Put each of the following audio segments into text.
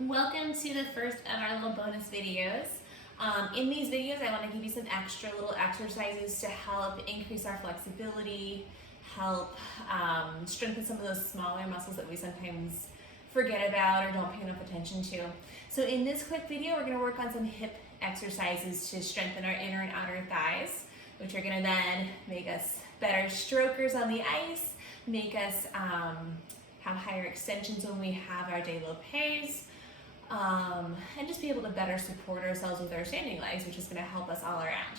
Welcome to the first of our little bonus videos. In these videos, I want to give you some extra little exercises to help increase our flexibility, help strengthen some of those smaller muscles that we sometimes forget about or don't pay enough attention to. So in this quick video, we're going to work on some hip exercises to strengthen our inner and outer thighs, which are going to then make us better strokers on the ice, make us have higher extensions when we have our développés, and just be able to better support ourselves with our standing legs, which is going to help us all around.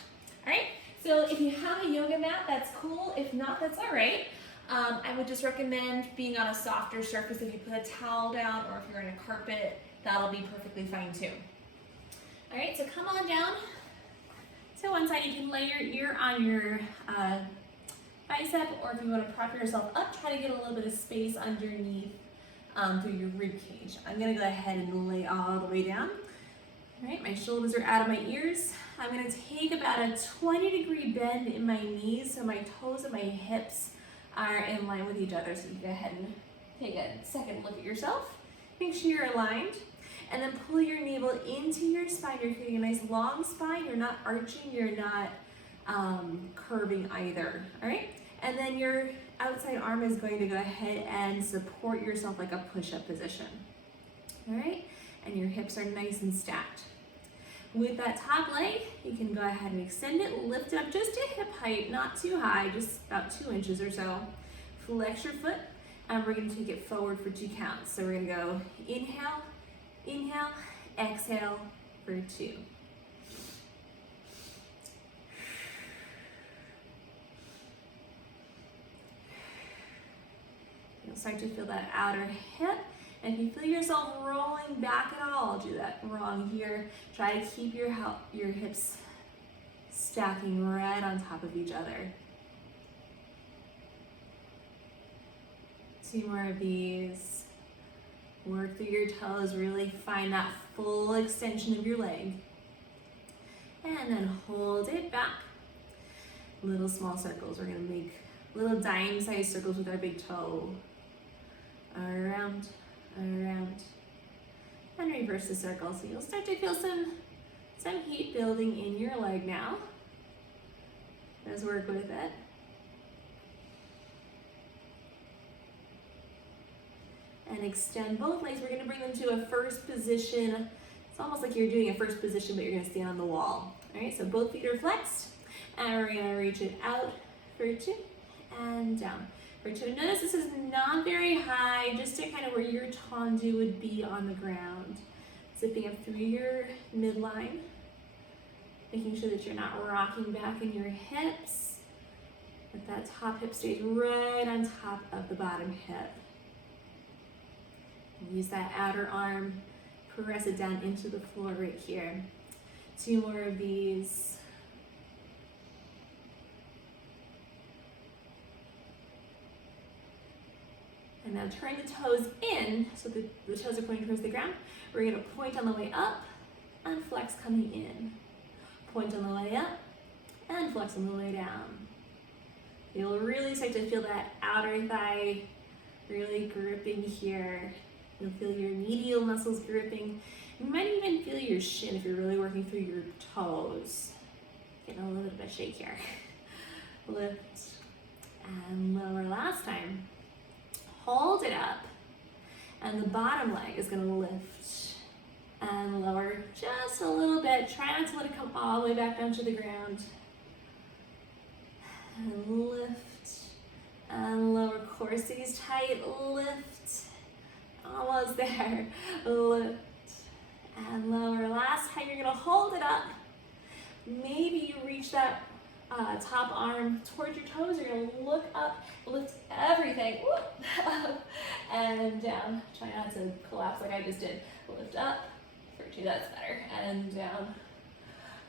All right, so if you have a yoga mat, that's cool. If not, that's all right. I would just recommend being on a softer surface. If you put a towel down or if you're in a carpet, that'll be perfectly fine too. All right, so come on down to one side. You can lay your ear on your bicep, or if you want to prop yourself up, try to get a little bit of space underneath through your rib cage. I'm going to go ahead and lay all the way down. All right, my shoulders are out of my ears. I'm going to take about a 20-degree bend in my knees so my toes and my hips are in line with each other. So you go ahead and take a second look at yourself. Make sure you're aligned. And then pull your navel into your spine. You're creating a nice long spine. You're not arching. You're not curving either. All right? And then your outside arm is going to go ahead and support yourself like a push-up position. All right? And your hips are nice and stacked. With that top leg, you can go ahead and extend it, lift it up just to hip height, not too high, just about 2 inches or so. Flex your foot, and we're going to take it forward for 2 counts. So we're going to go inhale, inhale, exhale for 2. You'll start to feel that outer hip. And if you feel yourself rolling back at all, do that wrong here. Try to keep your hips stacking right on top of each other. 2 more of these. Work through your toes, really find that full extension of your leg. And then hold it back. Little small circles. We're going to make little dime-sized circles with our big toe. Around, around, and reverse the circle. So you'll start to feel some heat building in your leg now. Let's work with it. And extend both legs. We're going to bring them to a first position. It's almost like you're doing a first position, but you're going to stand on the wall. All right, so both feet are flexed, and we're going to reach it out for 2 and down. For 2. Notice this is not very high, just to kind of where your tendu would be on the ground. Zipping up through your midline, making sure that you're not rocking back in your hips, that that top hip stays right on top of the bottom hip. Use that outer arm, press it down into the floor right here. 2 more of these. And now turn the toes in, so the toes are pointing towards the ground. We're going to point on the way up and flex coming in. Point on the way up and flex on the way down. You'll really start to feel that outer thigh really gripping here. You'll feel your medial muscles gripping. You might even feel your shin if you're really working through your toes. Getting a little bit of a shake here. Lift and lower last time. Hold it up, and the bottom leg is going to lift and lower just a little bit. Try not to let it come all the way back down to the ground. And lift and lower. Core stays tight. Lift. Almost there. Lift and lower. Last time, you're going to hold it up. Maybe you reach that top arm towards your toes. You're going to look up, lift everything, up and down. Try not to collapse like I just did. Lift up for 2, that's better, and down.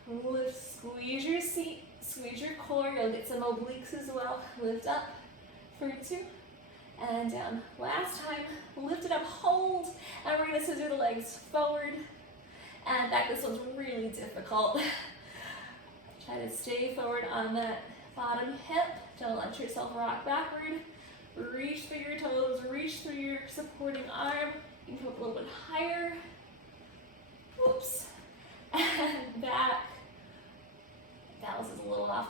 Lift, squeeze your seat, squeeze your core. You'll get some obliques as well. Lift up for 2 and down. Last time, lift it up, hold, and we're going to scissor the legs forward and back. This one's really difficult. Try to stay forward on that bottom hip. Don't let yourself rock backward. Reach through your toes, reach through your supporting arm. You can go up a little bit higher.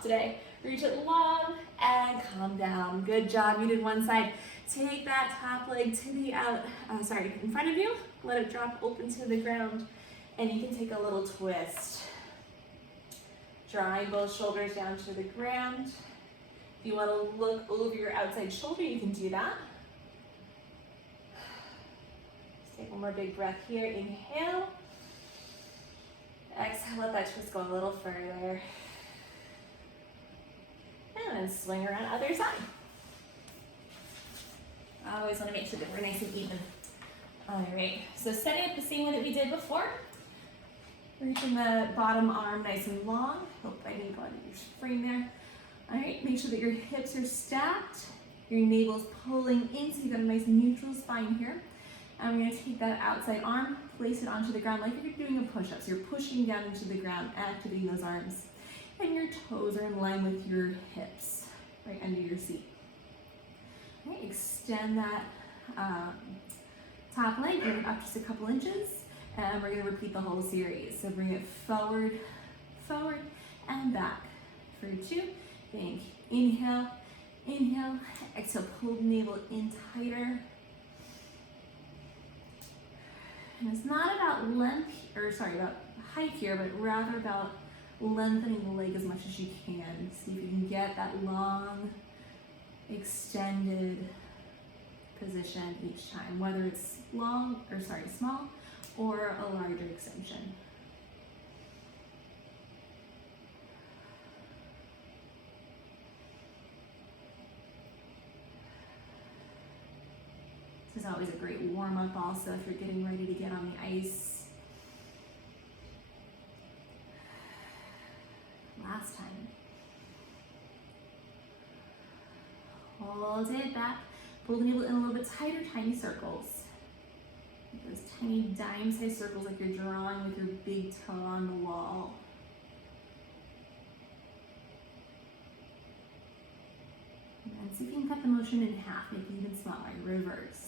soft today. Reach it long and come down. Good job, you did one side. Take that top leg to the in front of you. Let it drop open to the ground. And you can take a little twist. Drawing both shoulders down to the ground. If you want to look over your outside shoulder, you can do that. Just take one more big breath here. Inhale. Exhale, let that twist go a little further. And then swing around other side. I always want to make sure that we're nice and even. All right, so setting up the same way that we did before. Reaching the bottom arm nice and long. Hope I didn't go into your frame there. All right, make sure that your hips are stacked. Your navel's pulling in, so you've got a nice neutral spine here. And we're gonna take that outside arm, place it onto the ground like you're doing a push-up. So you're pushing down into the ground, activating those arms. And your toes are in line with your hips, right under your seat. All right, extend that top leg, bring it up just a couple inches, and we're gonna repeat the whole series. So bring it forward, forward, and back. For 2, think, inhale, inhale, exhale, pull the navel in tighter. And it's not about about height here, but rather about lengthening the leg as much as you can. See if you can get that long, extended position each time, whether it's small or a larger extension. This is always a great warm-up also if you're getting ready to get on the ice. Last time. Hold it back. Pull the navel in a little bit tighter, tiny circles. Those tiny dime-sized circles like you're drawing with your big toe on the wall. And then see if you can cut the motion in half, make it even smaller. Reverse.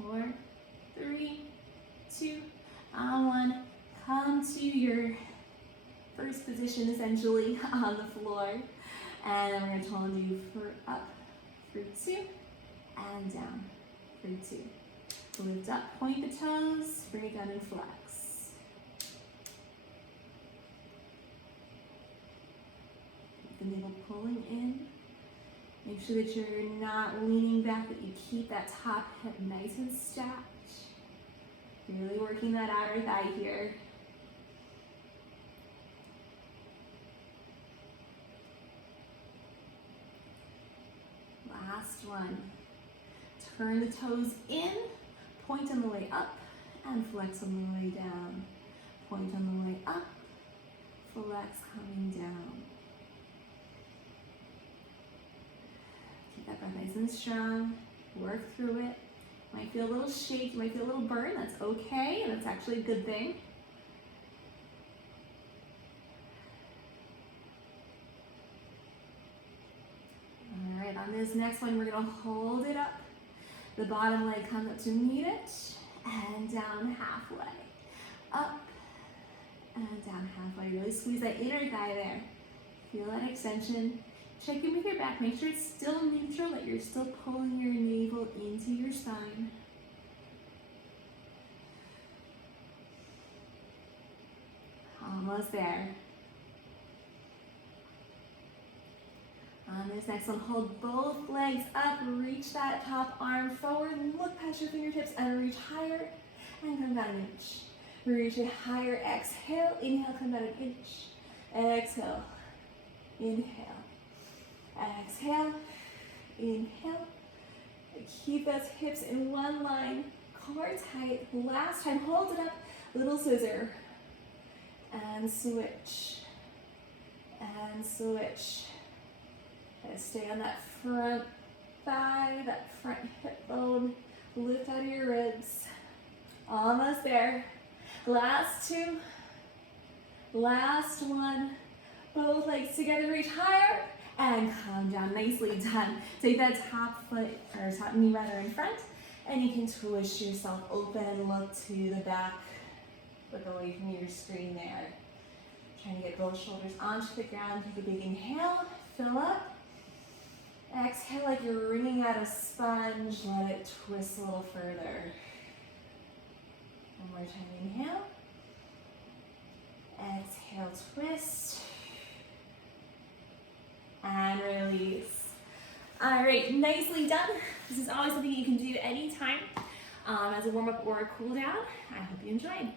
Four, 3, 2, 1. Come to your first position essentially on the floor. And then we're going to hold you for up for 2 and down for 2. Lift up, point the toes, bring it down and flex. Keep the navel pulling in. Make sure that you're not leaning back, that you keep that top hip nice and stacked. Really working that outer thigh here. Last one. Turn the toes in, point on the way up, and flex on the way down. Point on the way up, flex coming down. Keep that breath nice and strong. Work through it. Might feel a little shake, might feel a little burn. That's okay, and that's actually a good thing. All right, on this next one, we're gonna hold it up. The bottom leg comes up to meet it, and down halfway. Up, and down halfway. Really squeeze that inner thigh there. Feel that extension. Check in with your back. Make sure it's still neutral, that you're still pulling your navel into your spine. Almost there. On this next one, hold both legs up, reach that top arm forward, look past your fingertips and reach higher and come down an inch. Reach it higher, exhale, inhale, come down an inch. Exhale, inhale. Exhale, inhale. Keep those hips in one line, core tight. Last time, hold it up, little scissor. And switch. And switch. Stay on that front thigh, that front hip bone. Lift out of your ribs. Almost there. Last 2. Last one. Both legs together, reach higher and come down. Nicely done. Take that top foot, or top knee rather, in front, and you can twist yourself open, look to the back, look away from your screen there. Trying to get both shoulders onto the ground. Take a big inhale, fill up. Exhale like you're wringing out a sponge, let it twist a little further. One more time, inhale. Exhale, twist. And release. All right, nicely done. This is always something you can do anytime as a warm-up or a cool down. I hope you enjoyed.